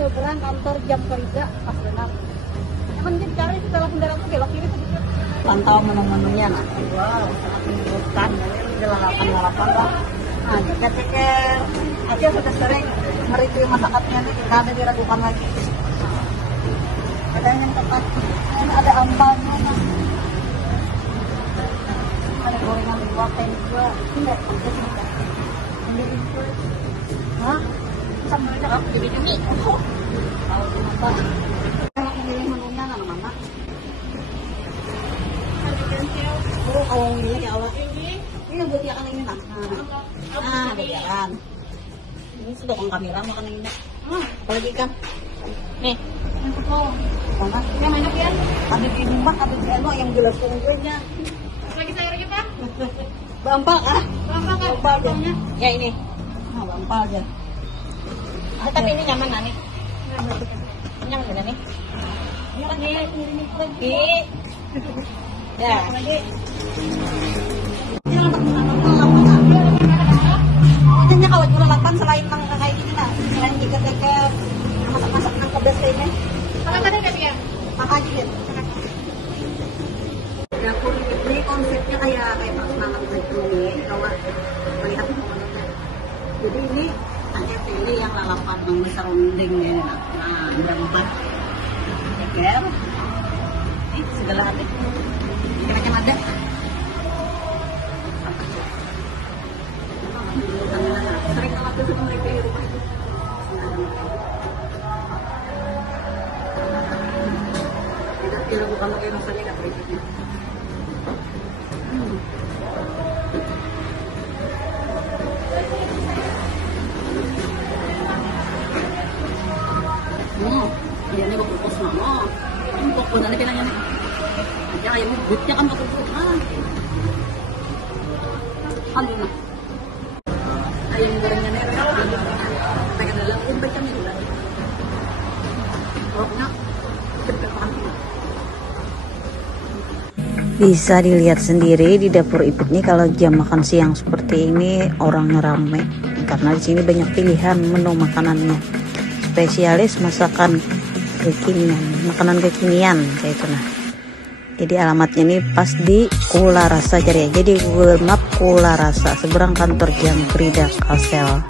seberang kantor Jam Kerja pas benar. Emang jadi cari setelah kendaraan itu belok kiri sedikit. Pantau menu-menunya, nah. Wow, sangat menyebutkan. Ini lalapan lah. Nah, ceker-ceker. Aja sudah sering mereview masakannya nih, kita ada diragukan lagi. Ada yang tepat. Ini ada ambalnya. Ada gorengan wortel juga. Enggak, ini import. Hah? Sambalnya apa? Jadi ini. Tahu kenapa? Kalau memilih menunya nama-nama. Oh, kalau ini ya Allah. Ini buat yang ini nah. Nah, buat ini sudah orang kamera makan ini. Apalagi kan? Nih, yang tepung. Mana? Yang banyak ya? Ada di rumah, ada di eno yang jelas kumpulnya. Lagi sayur kita? Bampal ah? Bampal aja. Ya ini. Nah, bampal aja. Tapi ini nyaman nih. Nyaman bener nih. Ini. Ya. Lagi. Ini kalau jual 8 selain kayak gini lah, selain tiga-tiga masak-masak nang pedas ini. Kalau tadi udah dia. Apa aja gitu. Dapur ini konsepnya kayak perkenalan ekonomi kalau melihat menunya. Jadi ini hanya pilih yang lalapan yang besar runding ya. Nah, berempat. Ceker. Segala hati. Kira-kira ada. Sering waktu itu mereka di rumah. Tidak dilakukan pakai rasanya nggak berikutnya. Dia ini bakal kos nama. Untuk benar pinangnya nih. Aja ayamnya duitnya kan bakal duit alhamdulillah. Ayam gorengnya nih pengen dalam umpetnya juga. Roknya cepet banget. Bisa dilihat sendiri di dapur Ipit nih kalau jam makan siang seperti ini orang rame karena di sini banyak pilihan menu makanannya. Spesialis masakan kekinian, makanan kekinian kayak itu nah. Jadi alamatnya ini pas di Kula Rasa, cari aja di Google Map Kula Rasa seberang kantor Jam Kerja Kalsel.